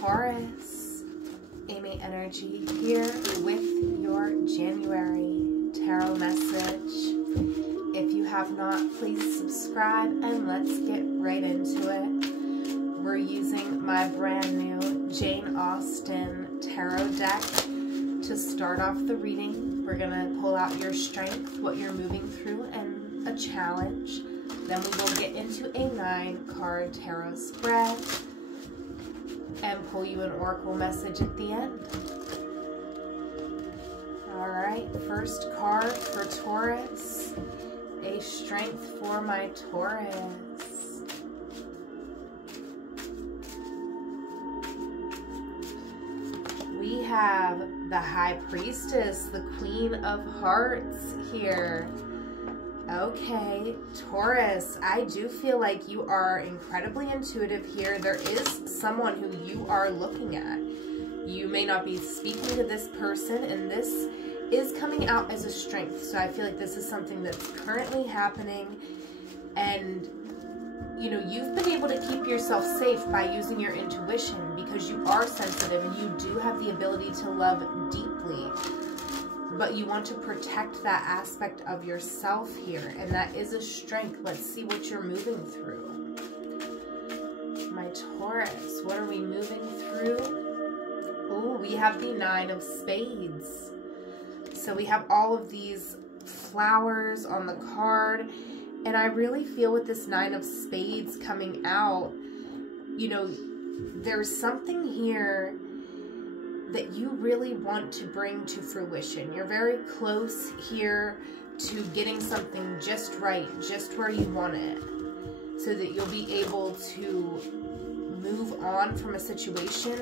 Taurus, Amy energy here with your January tarot message. If you have not, please subscribe and let's get right into it. We're using my brand new Jane Austen tarot deck to start off the reading. We're going to pull out your strength, what you're moving through, and a challenge. Then we will get into a 9-card tarot spread and pull you an oracle message at the end. Alright, first card for Taurus, a strength for my Taurus. We have the High Priestess, the Queen of Hearts here. Okay, Taurus, I do feel like you are incredibly intuitive here. There is someone who you are looking at. You may not be speaking to this person, and this is coming out as a strength. So I feel like this is something that's currently happening, and you know, you've been able to keep yourself safe by using your intuition because you are sensitive and you do have the ability to love deeply. But you want to protect that aspect of yourself here, and that is a strength. Let's see what you're moving through. My Taurus, what are we moving through? Oh, we have the 9 of Spades. So we have all of these flowers on the card, and I really feel with this 9 of Spades coming out, you know, there's something here that you really want to bring to fruition. You're very close here to getting something just right, just where you want it, so that you'll be able to move on from a situation.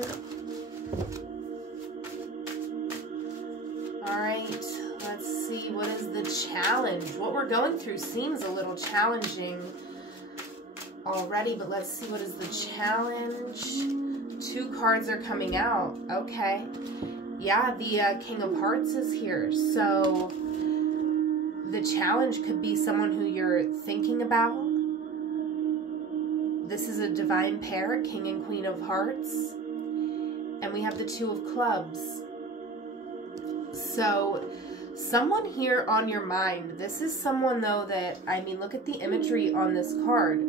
All right, let's see, what is the challenge? What we're going through seems a little challenging already, but let's see, what is the challenge? 2 cards are coming out. Okay. Yeah, the King of Hearts is here. So the challenge could be someone who you're thinking about. This is a divine pair, King and Queen of Hearts. And we have the 2 of Clubs. So someone here on your mind. This is someone, though, that, I mean, look at the imagery on this card.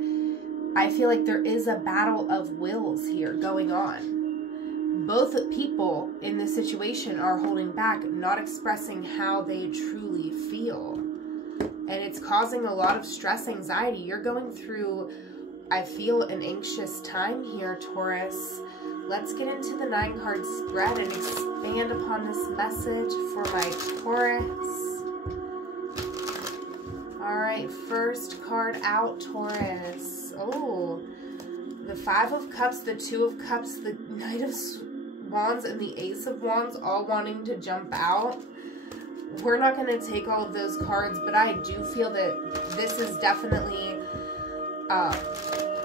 I feel like there is a battle of wills here going on. Both people in this situation are holding back, not expressing how they truly feel. And it's causing a lot of stress, anxiety. You're going through, I feel, an anxious time here, Taurus. Let's get into the 9-card spread and expand upon this message for my Taurus. Alright, first card out, Taurus. Oh, the 5 of Cups, the 2 of Cups, the Knight of Wands, and the Ace of Wands all wanting to jump out. We're not going to take all of those cards, but I do feel that this is definitely,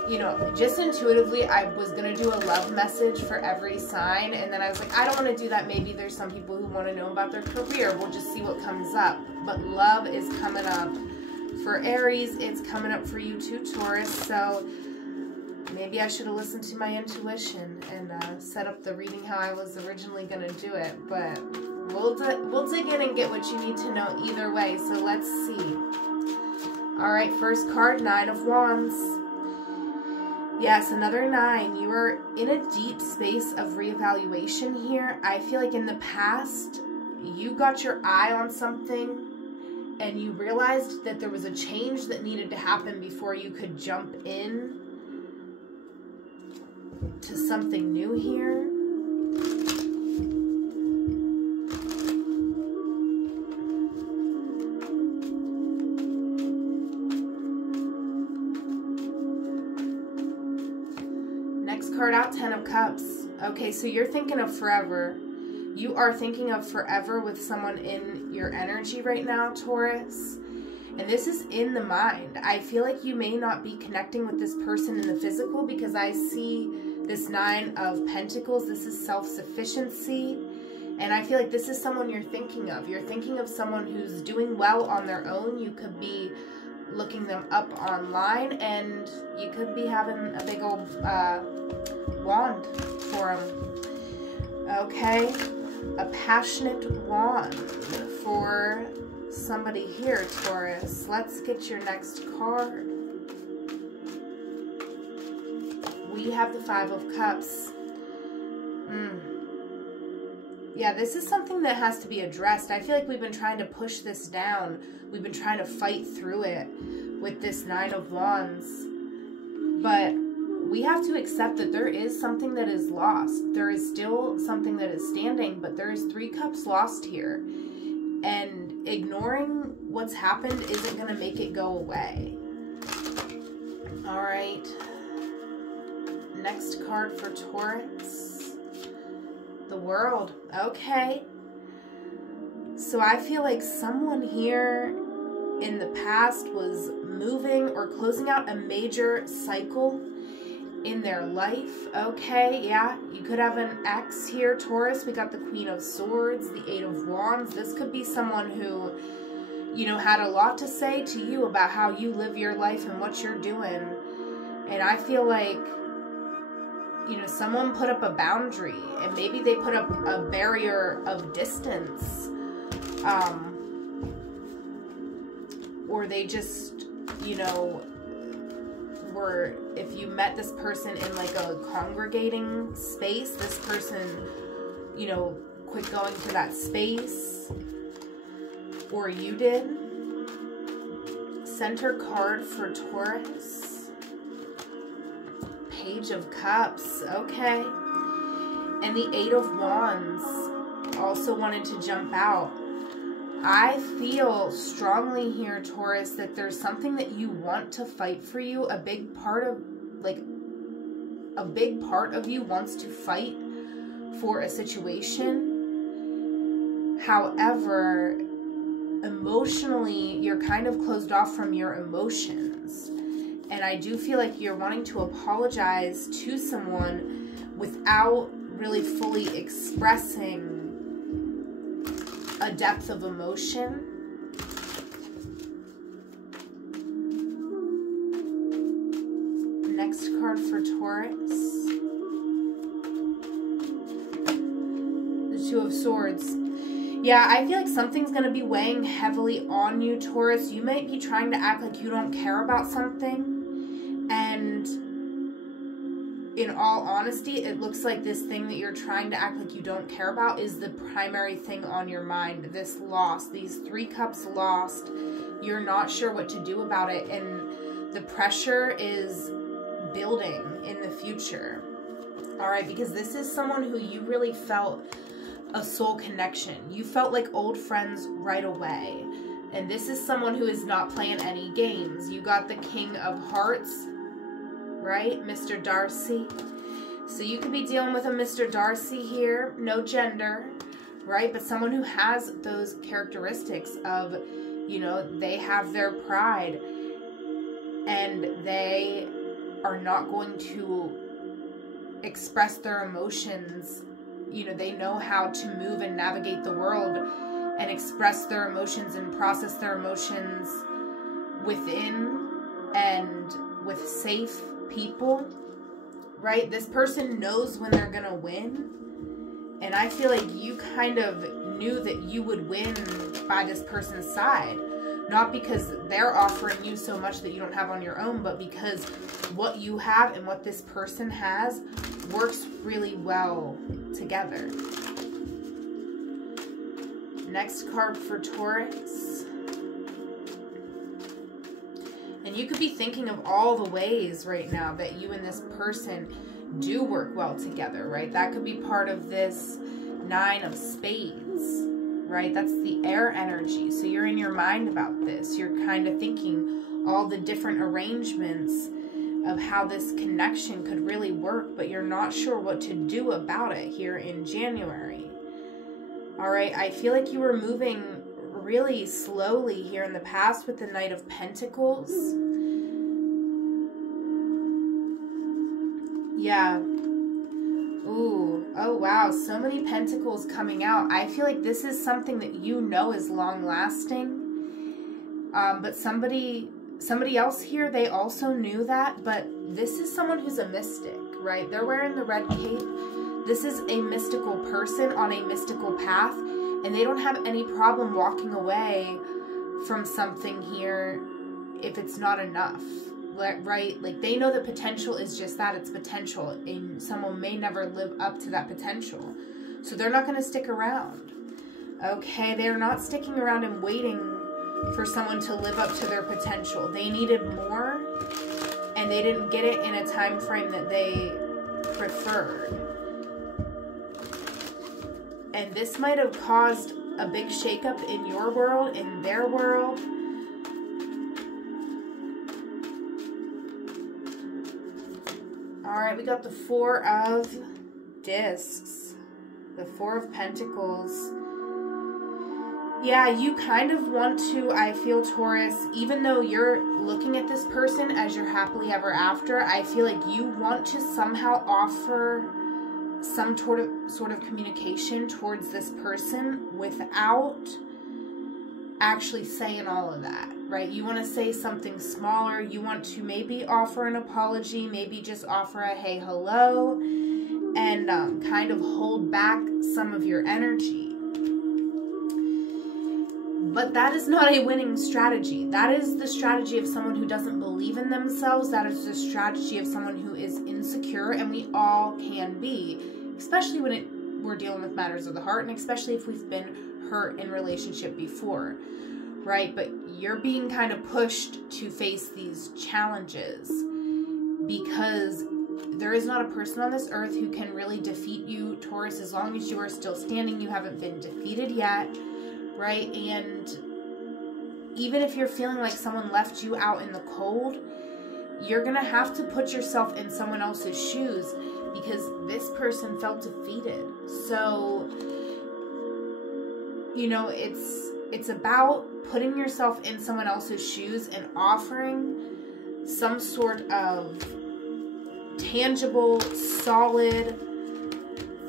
you know, just intuitively, I was going to do a love message for every sign, and then I was like, I don't want to do that. Maybe there's some people who want to know about their career. We'll just see what comes up. But love is coming up. For Aries, it's coming up for you too, Taurus, so maybe I should have listened to my intuition and set up the reading how I was originally going to do it, but we'll dig in and get what you need to know either way, so let's see. Alright, first card, 9 of Wands. Yes, another 9. You are in a deep space of reevaluation here. I feel like in the past, you got your eye on something, and you realized that there was a change that needed to happen before you could jump in to something new here. Next card out, 10 of Cups. Okay, so you're thinking of forever. You are thinking of forever with someone in your energy right now, Taurus. And this is in the mind. I feel like you may not be connecting with this person in the physical because I see this 9 of Pentacles. This is self-sufficiency. And I feel like this is someone you're thinking of. You're thinking of someone who's doing well on their own. You could be looking them up online, and you could be having a big old wand for them. Okay. A passionate wand for somebody here, Taurus. Let's get your next card. We have the Five of Cups. Yeah, this is something that has to be addressed. I feel like we've been trying to push this down. We've been trying to fight through it with this Nine of Wands. But we have to accept that there is something that is lost. There is still something that is standing, but there is 3 cups lost here. And ignoring what's happened isn't going to make it go away. All right. Next card for Taurus. The World. Okay. So I feel like someone here in the past was moving or closing out a major cycle in their life. Okay, yeah. You could have an ex here, Taurus. We got the Queen of Swords, the Eight of Wands. This could be someone who, you know, had a lot to say to you about how you live your life and what you're doing. And I feel like, you know, someone put up a boundary, and maybe they put up a barrier of distance. Or they just, you know, were, if you met this person in like a congregating space, this person, you know, quit going to that space. Or you did. Center card for Taurus. Page of Cups, okay. And the Eight of Wands also wanted to jump out. I feel strongly here, Taurus, that there's something that you want to fight for you. A big part of you wants to fight for a situation. However, emotionally, you're kind of closed off from your emotions. And I do feel like you're wanting to apologize to someone without really fully expressing a depth of emotion. Next card for Taurus. The Two of Swords. Yeah, I feel like something's going to be weighing heavily on you, Taurus. You might be trying to act like you don't care about something. And in all honesty, it looks like this thing that you're trying to act like you don't care about is the primary thing on your mind. This loss, these 3 cups lost. You're not sure what to do about it. And the pressure is building in the future. All right, because this is someone who you really felt a soul connection. You felt like old friends right away. And this is someone who is not playing any games. You got the King of Hearts, right? Mr. Darcy. So you could be dealing with a Mr. Darcy here. No gender, right? But someone who has those characteristics of, you know, they have their pride. And they are not going to express their emotions. You know, they know how to move and navigate the world and express their emotions and process their emotions within and with safe people, right? This person knows when they're gonna win, and I feel like you kind of knew that you would win by this person's side, not because they're offering you so much that you don't have on your own, but because what you have and what this person has works really well together. Next card for Taurus. And you could be thinking of all the ways right now that you and this person do work well together, right? That could be part of this Nine of Spades, right? That's the air energy. So you're in your mind about this. You're kind of thinking all the different arrangements of how this connection could really work, but you're not sure what to do about it here in January. All right, I feel like you were moving really slowly here in the past with the Knight of Pentacles. Yeah. Ooh, oh wow, so many pentacles coming out. I feel like this is something that you know is long lasting. But somebody else here, they also knew that, but this is someone who's a mystic, right? They're wearing the red cape. This is a mystical person on a mystical path, and they don't have any problem walking away from something here if it's not enough, right? Like, they know the potential is just that, it's potential, and someone may never live up to that potential. So they're not going to stick around. Okay, they're not sticking around and waiting for someone to live up to their potential. They needed more, and they didn't get it in a time frame that they preferred. And this might have caused a big shakeup in your world, in their world. All right, we got the Four of Discs, the Four of Pentacles. Yeah, you kind of want to, I feel, Taurus, even though you're looking at this person as your happily ever after, I feel like you want to somehow offer some sort of communication towards this person without actually saying all of that, right? You want to say something smaller. You want to maybe offer an apology, maybe just offer a hey, hello, and kind of hold back some of your energy. But that is not a winning strategy. That is the strategy of someone who doesn't believe in themselves. That is the strategy of someone who is insecure, and we all can be, especially when we're dealing with matters of the heart, and especially if we've been hurt in relationship before, right? But you're being kind of pushed to face these challenges because there is not a person on this earth who can really defeat you, Taurus. As long as you are still standing, you haven't been defeated yet. Right? And even if you're feeling like someone left you out in the cold, you're going to have to put yourself in someone else's shoes because this person felt defeated. So, you know, it's about putting yourself in someone else's shoes and offering some sort of tangible, solid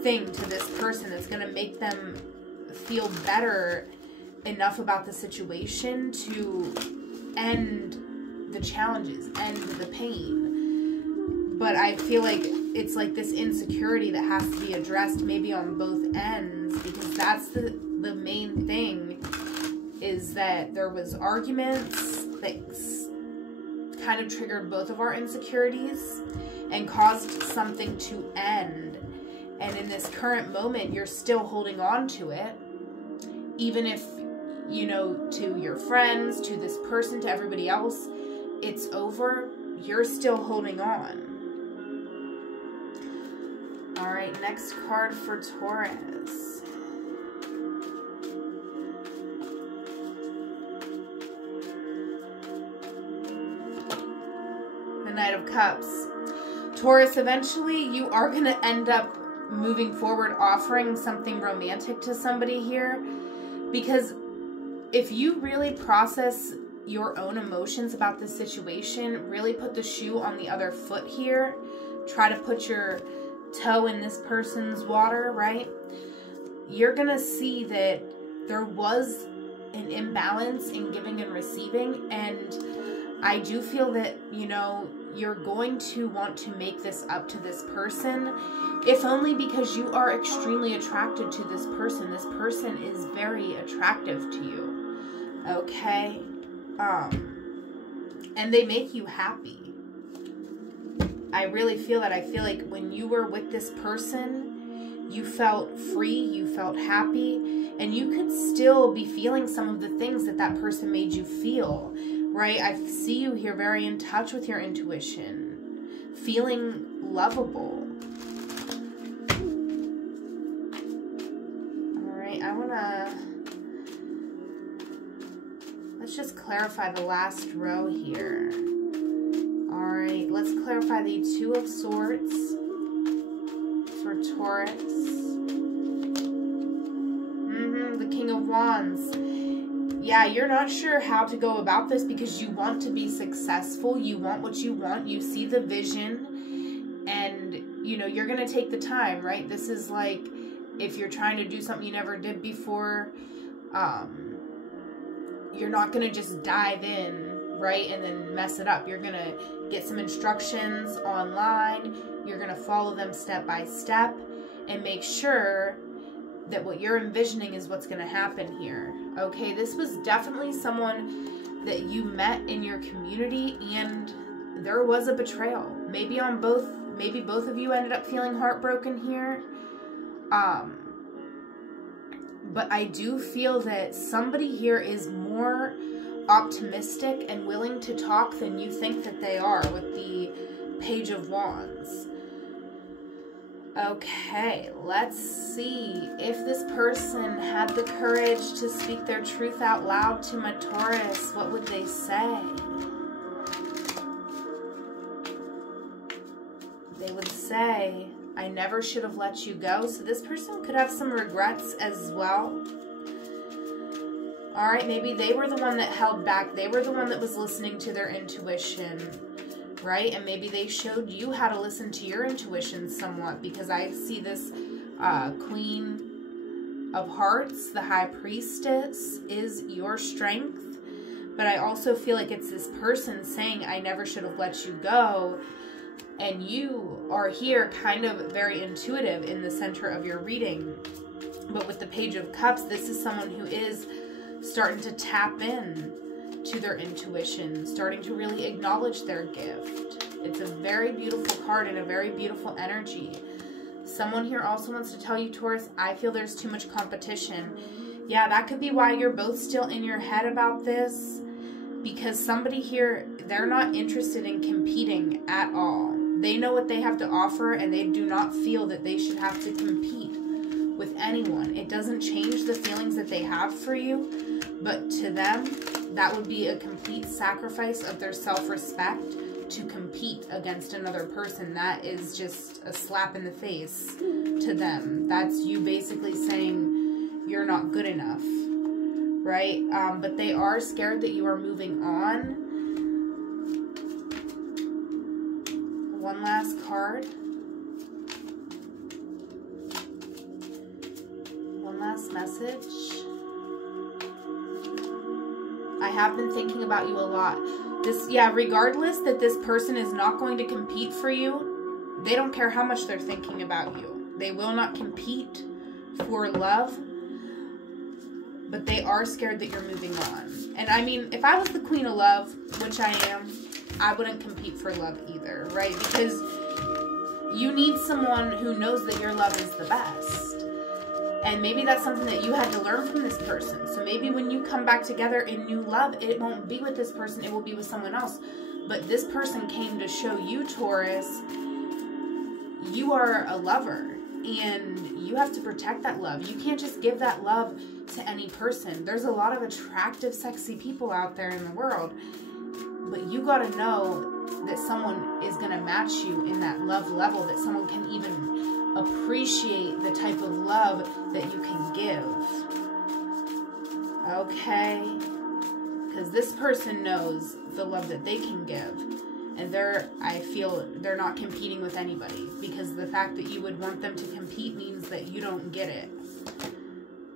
thing to this person that's going to make them feel better enough about the situation to end the challenges, end the pain. But I feel like it's like this insecurity that has to be addressed maybe on both ends, because that's the main thing, is that there was arguments that kind of triggered both of our insecurities and caused something to end. And in this current moment, you're still holding on to it. Even if, you know, to your friends, to this person, to everybody else, it's over, you're still holding on. All right, next card for Taurus. The Knight of Cups. Taurus, eventually you are going to end up moving forward, offering something romantic to somebody here. Because if you really process your own emotions about this situation, really put the shoe on the other foot here, try to put your toe in this person's water, right? You're going to see that there was an imbalance in giving and receiving. And I do feel that, you know, you're going to want to make this up to this person, if only because you are extremely attracted to this person. This person is very attractive to you, okay? And they make you happy. I really feel that. I feel like when you were with this person, you felt free, you felt happy, and you could still be feeling some of the things that that person made you feel, right? I see you here very in touch with your intuition, feeling lovable. Let's just clarify the last row here. All right, let's clarify the Two of Swords for Taurus. The King of Wands. Yeah, you're not sure how to go about this because you want to be successful. You want what you want. You see the vision, and, you know, you're going to take the time, right? This is like if you're trying to do something you never did before, you're not going to just dive in, right, and then mess it up. You're going to get some instructions online. You're going to follow them step by step, and make sure that what you're envisioning is what's going to happen here. Okay, this was definitely someone that you met in your community, and there was a betrayal. Maybe both of you ended up feeling heartbroken here. But I do feel that somebody here is more optimistic and willing to talk than you think that they are with the Page of Wands. Okay, let's see if this person had the courage to speak their truth out loud to my Taurus. What would they say? They would say, I never should have let you go. So this person could have some regrets as well. All right, maybe they were the one that held back. They were the one that was listening to their intuition, right? And maybe they showed you how to listen to your intuition somewhat, because I see this Queen of Hearts, the High Priestess, is your strength. But I also feel like it's this person saying, I never should have let you go. And you are here kind of very intuitive in the center of your reading. But with the Page of Cups, this is someone who is starting to tap in to their intuition, starting to really acknowledge their gift. It's a very beautiful card and a very beautiful energy. Someone here also wants to tell you, Taurus, I feel there's too much competition. Yeah, that could be why you're both still in your head about this, because somebody here, they're not interested in competing at all. They know what they have to offer, and they do not feel that they should have to compete with anyone. It doesn't change the feelings that they have for you, but to them, that would be a complete sacrifice of their self-respect to compete against another person. That is just a slap in the face to them. That's you basically saying you're not good enough, right? But they are scared that you are moving on. One last card. One last message. I have been thinking about you a lot. Regardless that this person is not going to compete for you, they don't care how much they're thinking about you. They will not compete for love, but they are scared that you're moving on. And I mean, if I was the Queen of Love, which I am, I wouldn't compete for love either, right? Because you need someone who knows that your love is the best. And maybe that's something that you had to learn from this person. So maybe when you come back together in new love, it won't be with this person, it will be with someone else. But this person came to show you, Taurus, you are a lover. And you have to protect that love. You can't just give that love to any person. There's a lot of attractive, sexy people out there in the world. But you got to know that someone is going to match you in that love level, that someone can even appreciate the type of love that you can give. Okay? Because this person knows the love that they can give. And I feel they're not competing with anybody, because the fact that you would want them to compete means that you don't get it.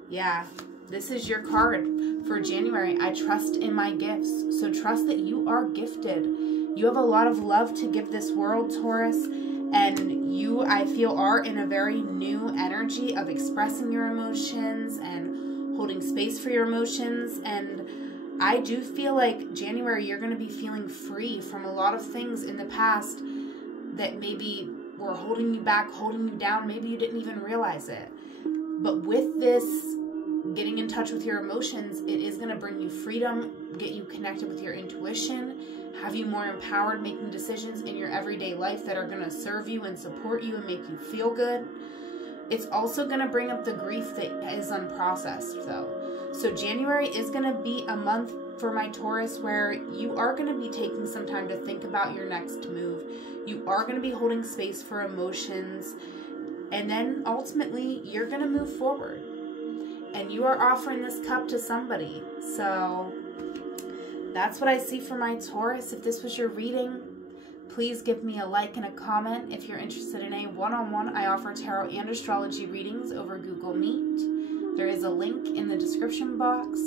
Yeah, this is your card for January. I trust in my gifts. So trust that you are gifted. You have a lot of love to give this world, Taurus. And you, I feel, are in a very new energy of expressing your emotions and holding space for your emotions. And I do feel like January, you're going to be feeling free from a lot of things in the past that maybe were holding you back, holding you down. Maybe you didn't even realize it. But with this getting in touch with your emotions, it is going to bring you freedom, get you connected with your intuition, have you more empowered making decisions in your everyday life that are going to serve you and support you and make you feel good. It's also going to bring up the grief that is unprocessed, though. So January is going to be a month for my Taurus where you are going to be taking some time to think about your next move. You are going to be holding space for emotions. And then ultimately, you're going to move forward. And you are offering this cup to somebody. So that's what I see for my Taurus. If this was your reading, please give me a like and a comment. If you're interested in a one-on-one, I offer tarot and astrology readings over Google Meet. There is a link in the description box.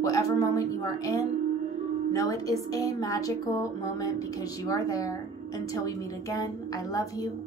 Whatever moment you are in, know it is a magical moment because you are there. Until we meet again, I love you.